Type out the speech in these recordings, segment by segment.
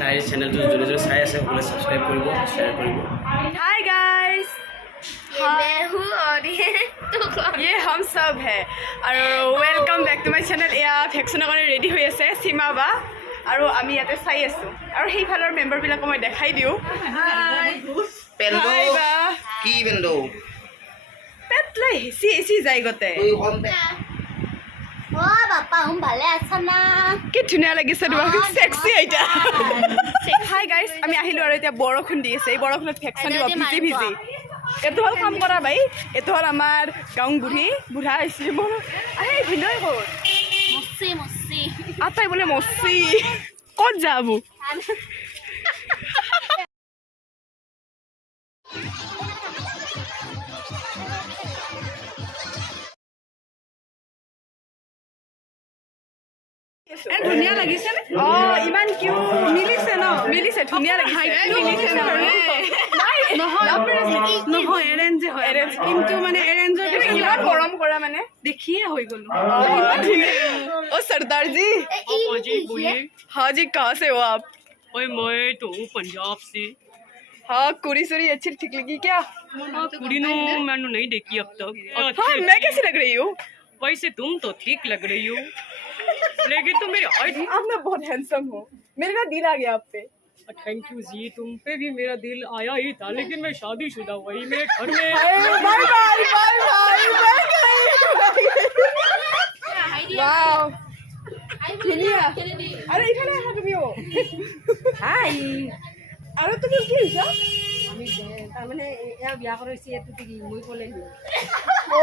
তাইৰ চেনেলটো যোনে যোনে চাই আছে সকলোৱে ছাবস্ক্ৰাইব কৰিব, শ্বেয়াৰ কৰিব। हाय गाइस, बेहू और ये हम सब है और welcome back to my channel. या ভেকচিনৰ কাৰণে ৰেডি হৈ আছে সীমা বা আৰু আমি ইয়াতে চাই আছো আৰু সেইফালৰ মেম্বাৰবিলাক মই দেখাই দিওঁ। পেন্দো কি পেন্দো পেটলাই হেচি হেচি যায় গতে। ओ बापा हम ভালে আছা না? কি ধুনীয়া লাগিছে তোমাক, সেক্সি আইটা। হাই গাইস, আমি আহিলো আৰু এতিয়া বৰষুণ দি আছে। এই বৰষুণত ভেকচিন দিব ভিজি ভিজি। এইটো হ'ল কাম কৰা বাই, এইটো হ'ল আমাৰ গাঁও বুঢ়া আহিছে মোৰ। আহে ভিনই হ'ল মস্তি মস্তি আটাই বোলে মস্তি ক'ত যাব। ধুনীয়া লাগিছে নে? অঁ ইমান কিউ মিলিছে ন? মিলিছে, ধুনীয়া লাগিছে। মিলিছে নহয় এৰেঞ্জ হয় এৰেঞ্জ, কিন্তু মানে এৰেঞ্জৰ ইমান গৰম কৰা মানে দেখিয়ে হৈ গ'লো। ओ सरदार जी, जी बोलिए। हाँ जी, कहाँ से हो आप? ओए मैं तो पंजाब से। हाँ, कुड़ी सुरी अच्छी ठीक लगी क्या? कुड़ी नो मैंने नहीं देखी अब तक। हाँ, मैं कैसी लग रही हूँ? वैसे तुम तो ठीक लग रही हो, लेकिन तुम मेरी हाइट। आप ना बहुत हैंडसम हो, मेरा दिल आ गया आप पे। थैंक यू जी, तुम पे भी मेरा दिल आया ही था, लेकिन मैं शादीशुदा वही मेरे घर में। बाय बाय बाय वाओ ধুনীয়া। আৰু এইফালে আহা তুমিও। হাই, আৰু তুমি কি হৈছা? আমি তাৰমানে এয়া বিয়া কৰাইছে এইটো কি মই ক'লে ओ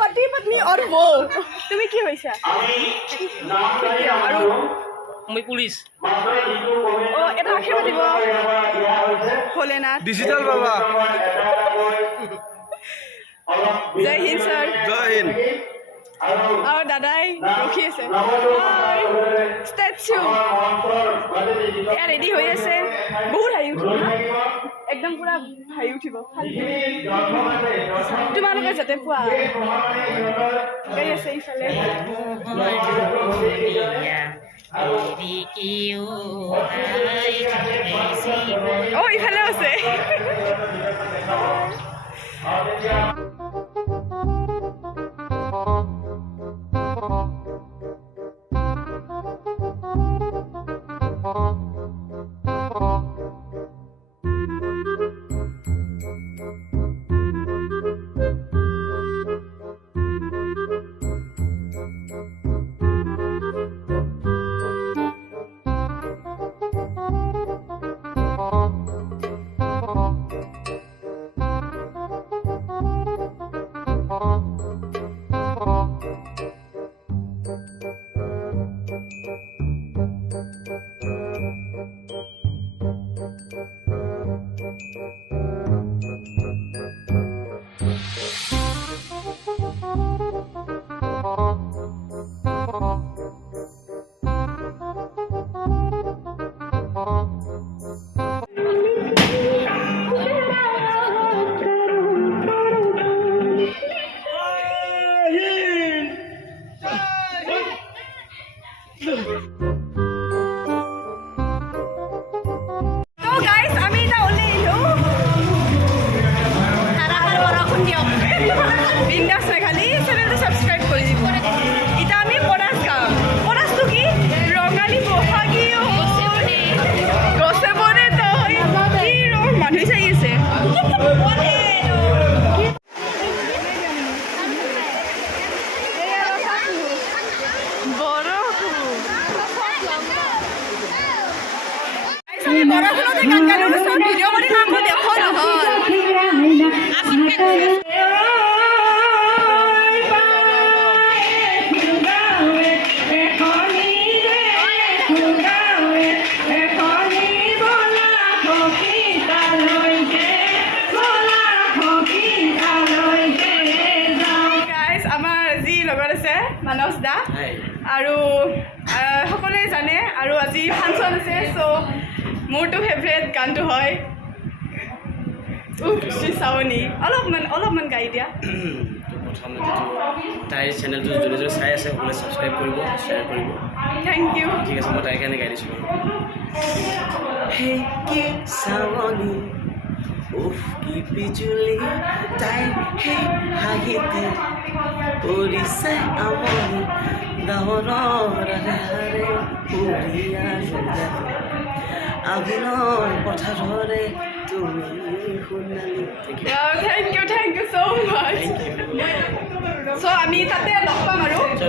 पति पत्नी और वो তুমি কি হৈছা? আৰু मैं पुलिस। ও এটা আশীৰ্বাদ দিব ভোলেনাথ। ডিজিটাল বাবা জয় হিন্দ ছাৰ। জয় হিন্দ। আৰু দাদাই ৰখি আছে। ষ্টেচু এয়া ৰেডি হৈ আছে। বহুত হাঁহি উঠিব না, একদম পুৰা হাঁহি উঠিব। তোমালোকে যাতে পোৱা গাড়ী আছে এইফালে। অ ইফালে আছে। বৰষুণতে গান গালো চব ভিডিঅ' কৰি কাম দেখো নহ'ল। আমাৰ যি লগত আছে মানস দা আৰু সকলোৱে জানে। আৰু আজি ফাংচন আছে, চ' মোৰতো ফেভৰেট গানটো হয় চাৱনী। অলপমান গাই দিয়া। প্ৰথমতে তাইৰ চেনেলটো যোনে যোনে চাই আছে সকলোৱে ছাবস্ক্ৰাইব কৰিব, শ্বেয়াৰ কৰিব। থেংক ইউ ঠিক আছে মই তাইৰ কাৰণে গাই দিছোঁ হে কি চাৱনি উফ কি বিজুলি তাই সেই হাঁহিতে কৰিছে আমনি গাঁৱৰ হাৰে উৰিয়া আগুনৰ পথাৰৰে তুমি সোণালী থেংক ইউ ছ' মাছ চ' আমি তাতে লগ পাম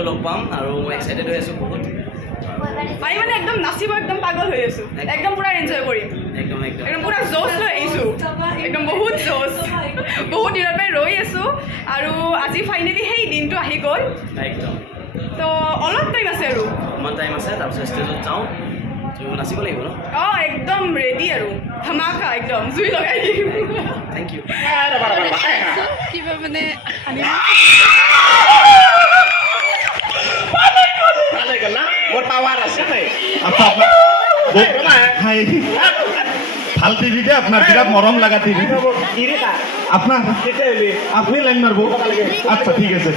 লগ পাম আৰু মই এক্সাইটেড হৈ আছোঁ বহুত আমি মানে একদম নাচিব একদম পাগল হৈ আছোঁ একদম পূৰা এনজয় কৰিম একদম পূৰা জ'চ লৈ আহিছোঁ একদম বহুত জ'চ বহুত দিনৰ পৰাই ৰৈ আছোঁ আৰু আজি ফাইনেলি সেই দিনটো আহি গ'ল একদম তো অলপ টাইম আছে আৰু অকণমান টাইম আছে তাৰপিছত ষ্টেজত যাওঁ নাচিব লাগিব ন অঁ একদম ৰেডি আৰু ধামাকা একদম জুই লগাই দিম থেংক ইউ কিবা মানে ভাল টিভি দে আপনার বিরাট মরম লাগা টিভি আপনার আপনি লাইন মারবো আচ্ছা ঠিক আছে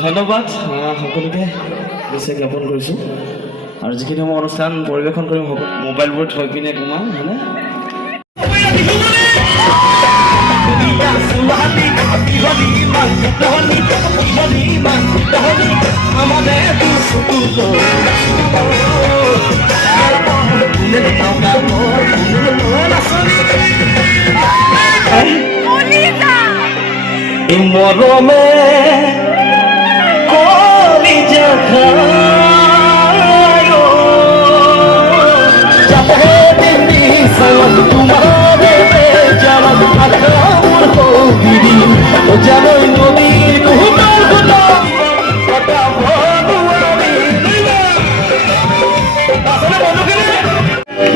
ধন্যবাদ সকলোকে বিশ্বাস জ্ঞাপন কৰিছোঁ আৰু যিখিনি মই অনুষ্ঠান পৰিৱেশন কৰিম মোবাইলবোৰত থৈ পিনে তোমাৰ হয়নে মৰমে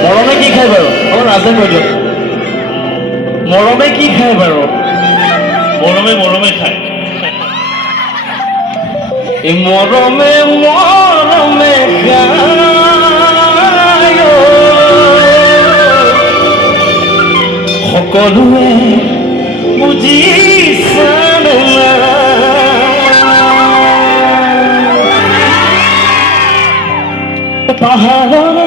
মৰমে কি খায় বাৰু আমাৰ ৰাজে কৈ দিয়ক মৰমে কি খায় বাৰু মৰমে খায় এই মৰমে খায় সকলোৱে বুজিছে পাহাৰৰে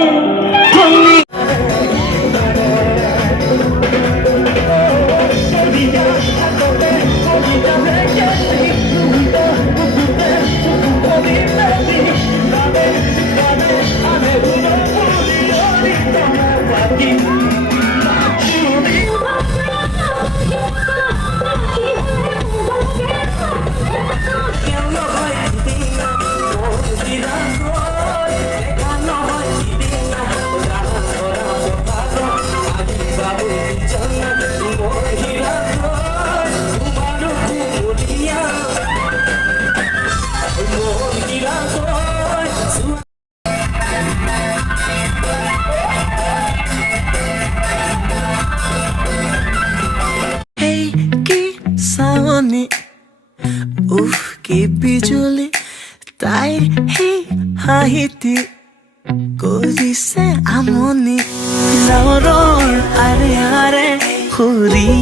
উফ কি বিজুলি তাইৰ সেই হাঁহিতি কৰিছে আমনি গাঁৱৰ আৰে আৰে ঘূৰি